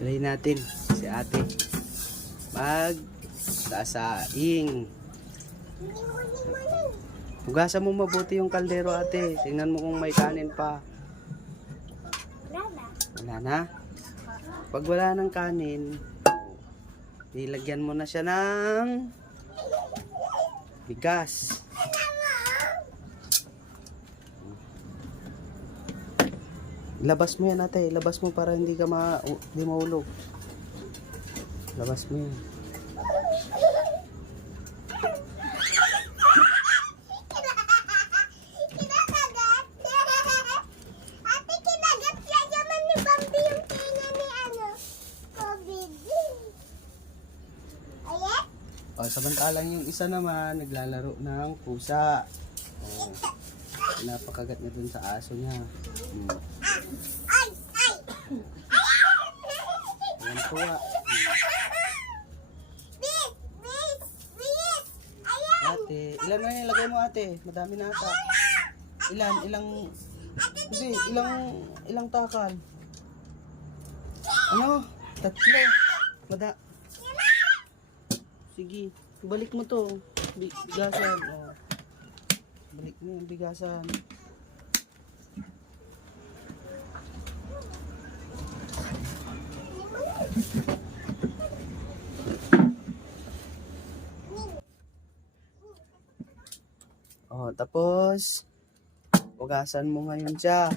Try natin si ate mag sasaing. Hugasan mo mabuti yung kaldero ate. Tingnan mo kung may kanin pa. Wala na? Pag wala ng kanin, nilagyan mo na siya ng bigas. Labas mo yan ate. Labas mo para hindi mahulog. Labas mo yan. O, samantalang yung isa naman naglalaro ng pusa. O, napakagat niya dun sa aso niya. Ayan tuwa. Ate, ilan na yung lagay mo ate? Madami na ata. Ilang takal? Ano? 3. Sige, balik mo to. Bigasan. Oh. Balik mo yung bigasan. Oh, tapos hugasan mo ngayon siya.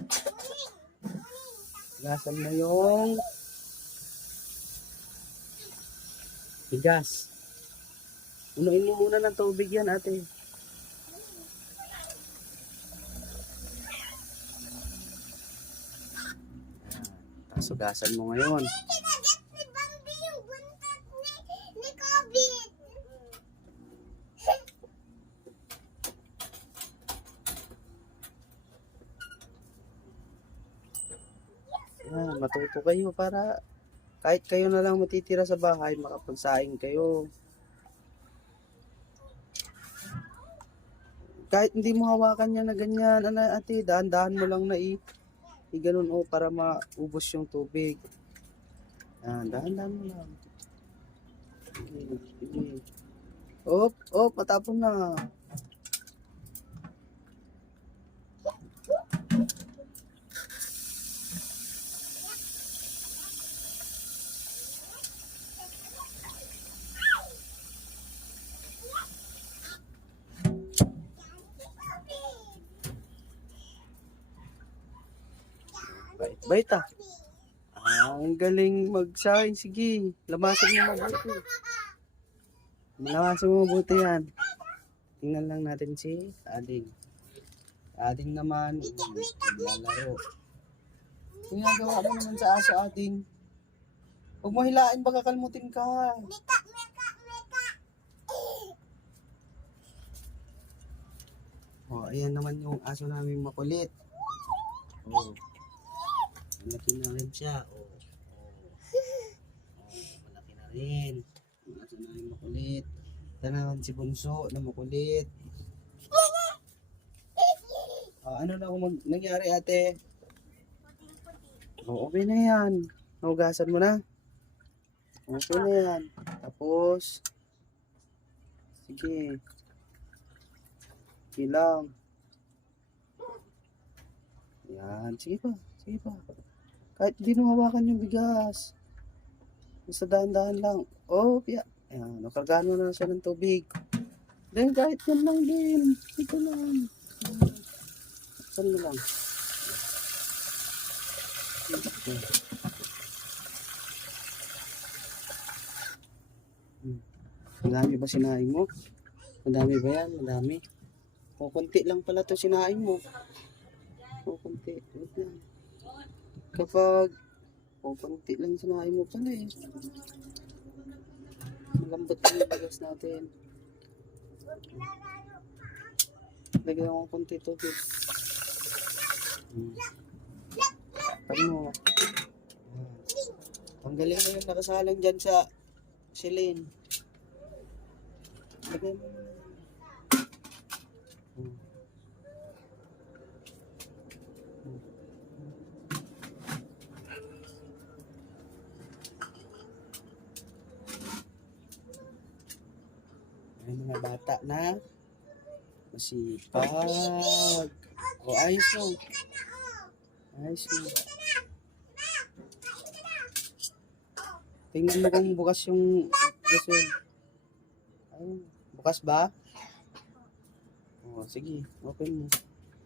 Hugasan mo yung bigas. Unuin mo muna ng tubig yan ate. Tapos hugasan mo ngayon. Yan, matuto kayo para kahit kayo na lang matitira sa bahay, makapagsaing kayo. Kahit hindi mo hawakan yan na ganyan, ate, dahan-dahan mo lang na i-ganon o para maubos yung tubig. Yan, dahan-dahan mo lang. Sige. Op, matapon na. Bait ah. Ang galing magsaing. Sige, lamasan mo mabuti. Lamasan mo mabuti yan. Tingnan lang natin si Ading. Ading naman, lalaro. Kung nagawa mo naman sa aso Ading, huwag mo hilain, baka kalmutin ka. Oh, ayan naman yung aso namin makulit. Oh. Malaki na rin siya. Malaki na rin. Ang aso namin makulit. Ito naman si Bunso na makulit. Ano na kung nangyari ate? Okay na yan. Nahugasan mo na. Okay na yan. Tapos, sige. Sige lang. Yan. Sige pa. Sige pa. Kahit di mo hawakan yung bigas. Basta dahan-dahan lang. Oh, piya. Ayan. Nakargaan mo na siya ng tubig. Then kahit yan lang din. Ito lang. Saan mo lang? Madami ba sinaing mo? Madami ba yan? Madami. O, konti lang pala to sinaing mo. O, konti. Wait lang. Kapag konti lang sinaing mo pala eh. Malambot lang yung bigas natin. Lagyan ko konti tubig. Ano? Tanggalin mo yung nakasalang dyan sa silin. Lagyan mo. May mga bata na masipag. O, ayos mo. Ayos mo. Tingnan mo kung bukas yung gasol. Ayun. Bukas ba? O, sige. Open mo.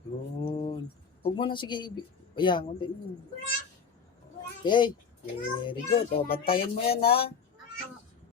Yun. Huwag mo na, sige. Ayan, konti mo. Okay. Very good. O, bantayan mo yan, ha?